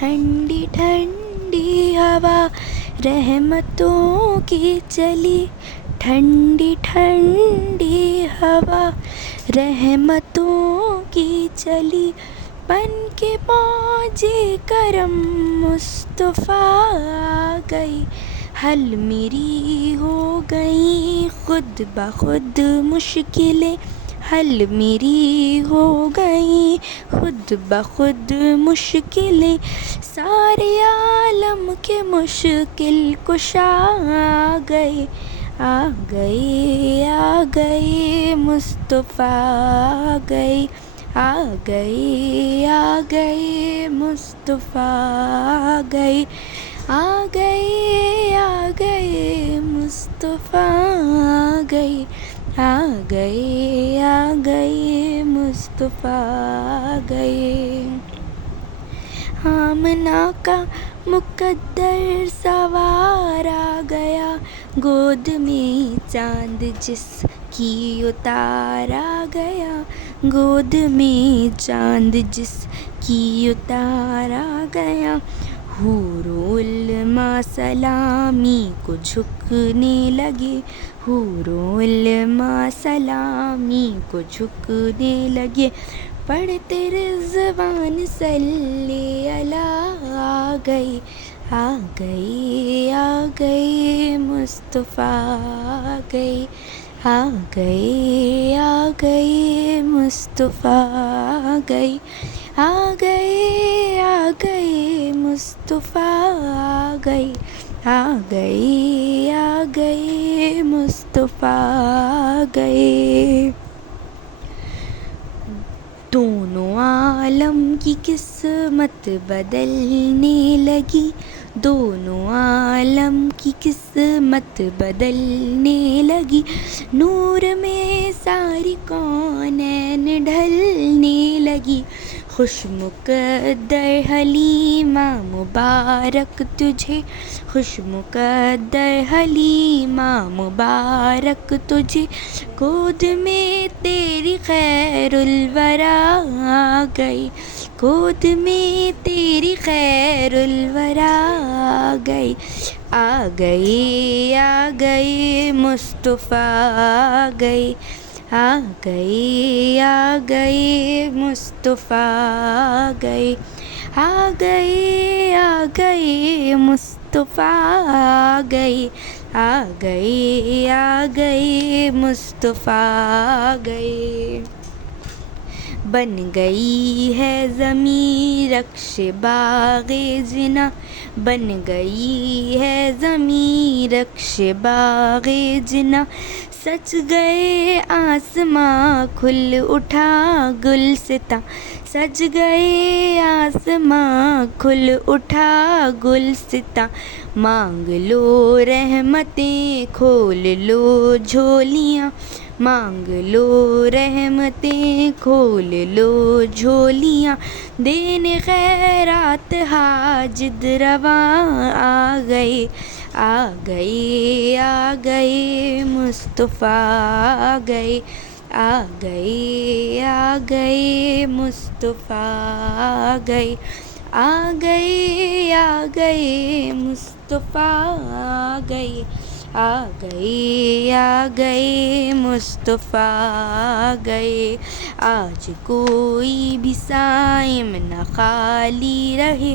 ٹھنڈی ٹھنڈی ہوا رحمتوں کی چلی، ٹھنڈی ٹھنڈی ہوا رحمتوں کی چلی، بن کے موج کرم مصطفیٰ آ گئی، حل میری ہو گئی خود بخود مشکلیں، حل میری ہو گئی خود بخود مشکلیں، سارے عالم کے مشکل کشا آ گئے، آ گئے آ گئے مصطفیٰ آ گئے، آ گئے آ گئے مصطفیٰ آ گئے، آ گئے آ گئے مصطفیٰ آ گئے، آ گئے آ گئے مصطفیٰ آ گئے۔ آمنہ کا مقدر سوار آ گیا، گود میں چاند جس کی اتار آ گیا، گود میں چاند جس کی اتار آ گیا، حور و علماء سلامی کو جھکنے لگے، حور و علماء سلامی کو جھکنے لگے، پڑھتے رضوان صلی اللہ آ گئے، آ گئے آ گئے مصطفیٰ آ گئے، آ گئے آ گئے مصطفیٰ آ گئے، آ گئے آ گئے مصطفیٰ آ گئے، آ گئے آ گئے مصطفیٰ آ گئے۔ دونوں عالم کی قسمت بدلنے لگی، دونوں عالم کی قسمت بدلنے لگی، نور میں ساری کونین ڈھلنے لگی، خوش مقدر حلیمہ مبارک تجھے، خوش مقدر حلیمہ مبارک تجھے، گود میں تیری خیر الورا آ گئی، گود میں تیری خیر الورا آ گئی، آ گئے آ گئے مصطفیٰ آ گئے، آ گئے آ گئے مصطفیٰ آ گئے، آ گئے آ گئے مصطفیٰ آ گئے، آ گئے آ گئے مصطفیٰ آ گئے۔ بن گئی ہے زمیں رقص باغ جناں، بن گئی ہے زمیں رقص باغ جناں، سج گئے آسماں کھل اٹھا گلستاں، سج گئے آسماں کھل اٹھا گلستاں، مانگ لو رحمتیں کھول لو جھولیاں، مانگ لو رحمتیں کھول لو جھولیاں، دینے خیرات حاجد رواں آ گئے، آ گئے آ گئے مصطفیٰ آ گئے، آ گئے آ گئے مصطفیٰ آ گئے، آ گئے آ گئے مصطفیٰ آ گئے، آ گئے آ گئے مصطفیٰ آ گئے۔ آج کوئی بھی صائم نہ خالی رہے،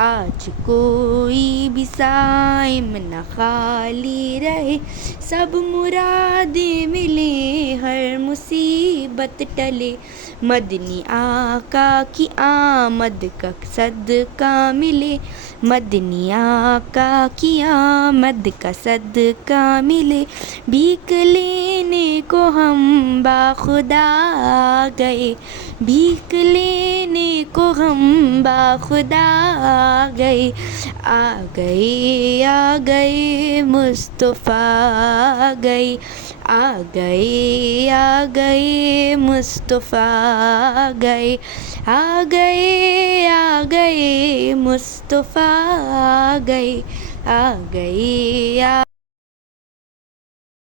آج کوئی بھی صائم نہ خالی رہے، سب مرادیں ملیں ہر مصیبت ٹلے، مدنی آقا کی آمد کا صدقہ ملے، مدنی آقا کی آمد کا صدقہ ملے، بھیک لینے کو ہم باخدا آ گئے، بھیک لینے کو ہم باخدا آ گئے، آ گئے آ گئے مصطفیٰ آ گئے، آ گئے آ گئے مصطفیٰ آ گئے، آ گئے آ گئے مصطفیٰ آ گئے، آ گئے آ